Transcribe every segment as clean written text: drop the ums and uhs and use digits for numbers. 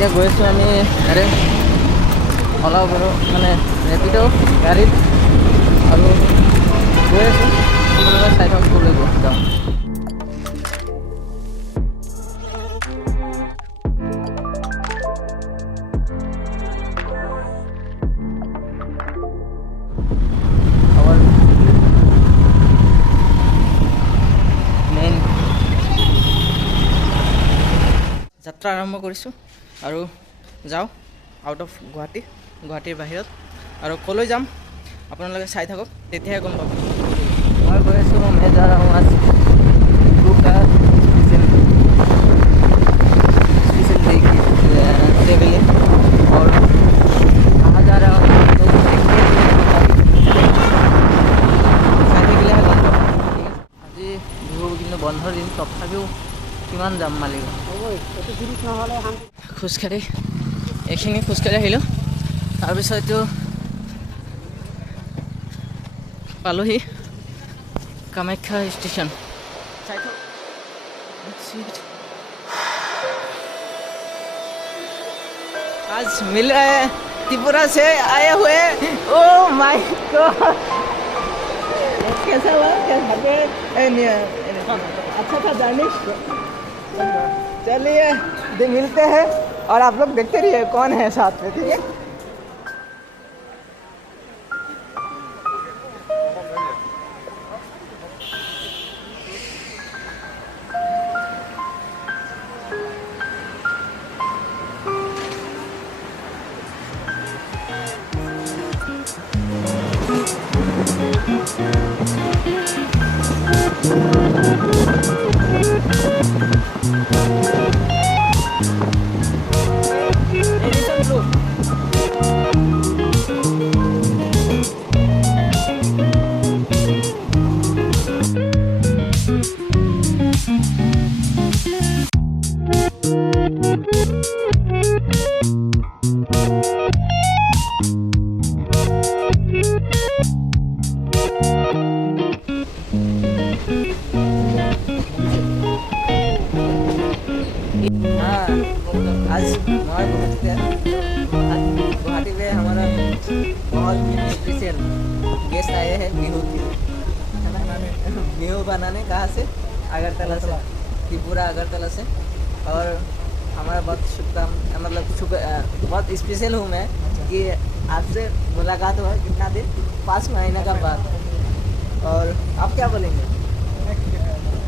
এতিয়া গৈ আছোঁ আমি আৰে অলা উবেৰ মানে ৰেপিড' গাড়ীত আৰু গৈ আছোঁ আপোনালোকে চাই থাকক ক'লৈ যাওঁ। যাত্ৰা আৰম্ভ কৰিছোঁ আৰু যাওঁ আউট অফ গুৱাহাটীৰ বাহিৰত আৰু ক'লৈ যাম আপোনালোকে চাই থাকক তেতিয়াহে গম পাব। মই গৈ আছোঁ मैं जा रहा हूँ आज गुरु का स्पेशल डे की ट्रेवलिंग और कहाँ जा रहा हूँ तो চাই থাকিলেহে গম পাব। আজি বিহু কিন্তু বন্ধৰ দিন তথাপিও কিমান যাম মালিগাঁও খোজকাঢ়ি এইখিনি খোজকাঢ়ি আহিলোঁ। তাৰপিছততো পালোহি कामाख्या स्टेशन। आज मिल रहे हैं त्रिपुरा से आए हुए। ओ माय गॉड कैसा हुआ अच्छा था दानिश। चलिए मिलते हैं और आप लोग देखते रहिए कौन है साथ में, ठीक है। आज गुवाहाटी में हमारा बहुत स्पेशल गेस्ट आए हैं बिहू के बिहू बनाने। कहाँ से? अगरतला से, त्रिपुरा अगरतला से। और हमारा बहुत शुभकामना मतलब बहुत स्पेशल हूँ मैं कि आपसे मुलाकात हुआ कितना दिन 5 महीने का बाद। और आप क्या बोलेंगे?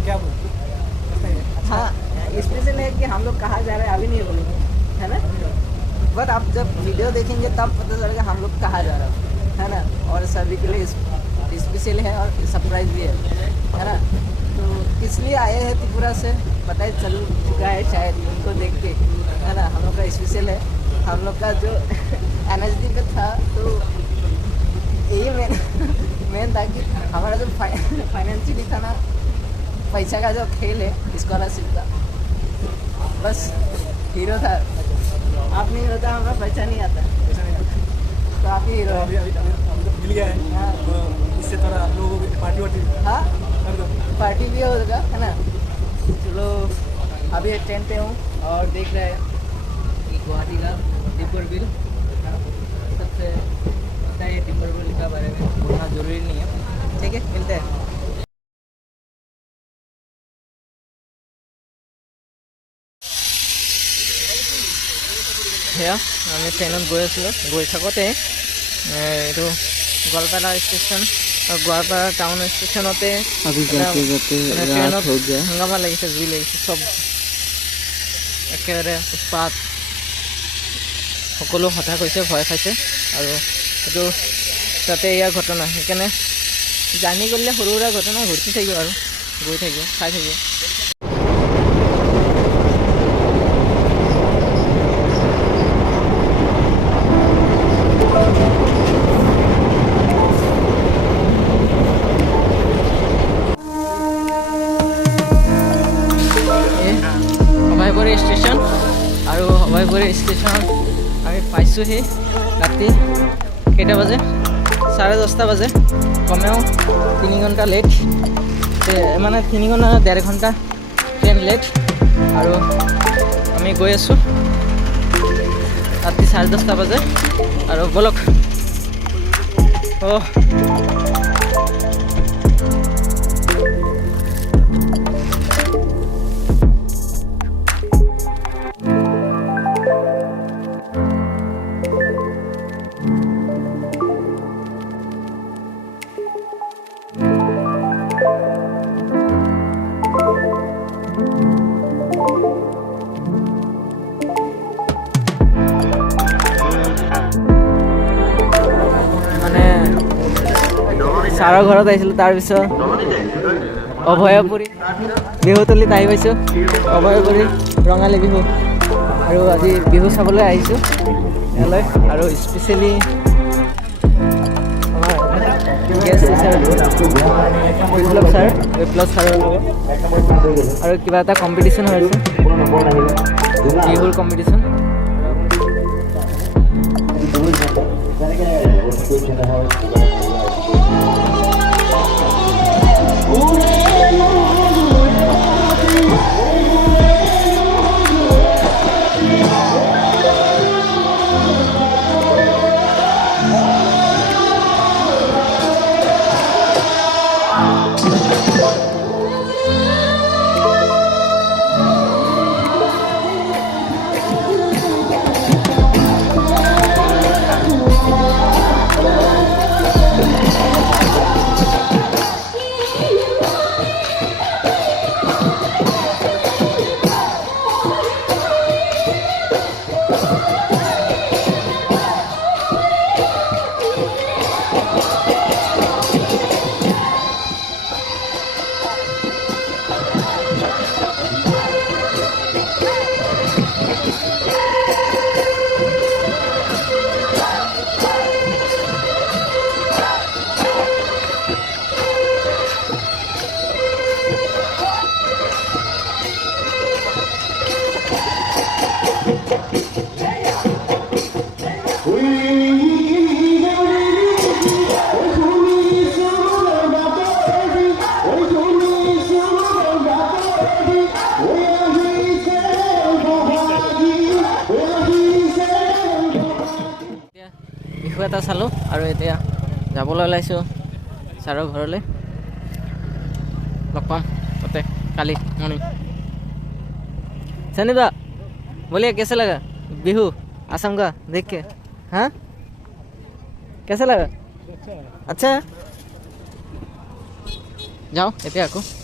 क्या बोल? हाँ स्पेशल है कि हम लोग कहाँ जा रहे हैं अभी नहीं बोलेंगे, है ना। बट आप जब वीडियो देखेंगे तब पता चलेगा हम लोग कहाँ जा रहे हैं, है ना। और सभी के लिए स्पेशल है और सरप्राइज भी है ना। तो किस लिए आए हैं त्रिपुरा से पता ही चल चुका है शायद उनको देख के, है ना। हम लोग का स्पेशल है, हम लोग का जो एनर्जी का था तो यही मेन था कि हमारा जो फाइनेंशियली था ना, पैसा का जो खेल है स्कॉलरशिप का, बस हीरो था। आप नहीं होता हमारा पैसा नहीं आता, तो आप ही हीरो मिल गया है। हाँ इससे थोड़ा आप लोगों को पार्टी हाँ पार्टी भी होगा, है ना। चलो अभी ट्रेन पे हूँ और देख रहे हैं कि गुवाहाटी का टिप्पर बिल सबसे पता है। टिप्पर बिल का बारे में बोलना जरूरी नहीं है, ठीक है। मिलते हैं। সেয়া আমি ট্ৰেইনত গৈ আছিলোঁ। গৈ থাকোঁতে এইটো গোৱালপাৰা ষ্টেচন আৰু গোৱালপাৰা টাউন ষ্টেচনতে ট্ৰেইনত হাংগামা লাগিছে, জুই লাগিছে, চব একেবাৰে উৎপাত। সকলো হতাশ হৈছে, ভয় খাইছে। আৰু এইটো তাতে ইয়াৰ ঘটনা, সেইকাৰণে জাৰ্ণি কৰিলে সৰু সুৰা ঘটনা ঘটি থাকিব আৰু গৈ থাকিব, চাই থাকিব। অভয়পুৰী ষ্টেচন আৰু অভয়পুৰী ষ্টেচনত আমি পাইছোঁহি ৰাতি কেইটা বাজে? 10:30 বাজে। কমেও 3 ঘণ্টা লেট, মানে 3 ঘণ্টা 1.5 ঘণ্টা ট্ৰেইন লেট। আৰু আমি গৈ আছোঁ ৰাতি 10:30 বাজে আৰু বলক ছাৰৰ ঘৰত আহিছিলোঁ তাৰপিছত অভয়পুৰী বিহুতলীত আহি পাইছোঁ অভয়পুৰী ৰঙালী বিহু আৰু আজি বিহু চাবলৈ আহিছোঁ ইয়ালৈ আৰু স্পেচিয়েলি আমাৰ গেষ্ট টিচাৰ বিপ্লৱ ছাৰৰ লগত আৰু কিবা এটা কম্পিটিশ্যন হৈ আছে বিহুৰ কম্পিটিশ্যন বিহু এটা চালোঁ আৰু এতিয়া যাবলৈ ওলাইছোঁ ছাৰৰ ঘৰলৈ লগ পাম তাতে কালি মৰ্নিং सनी बोलिए कैसे लगा बिहू असम का देख के हाँ कैसा लगा अच्छा जाओ এতিয়া আকৌ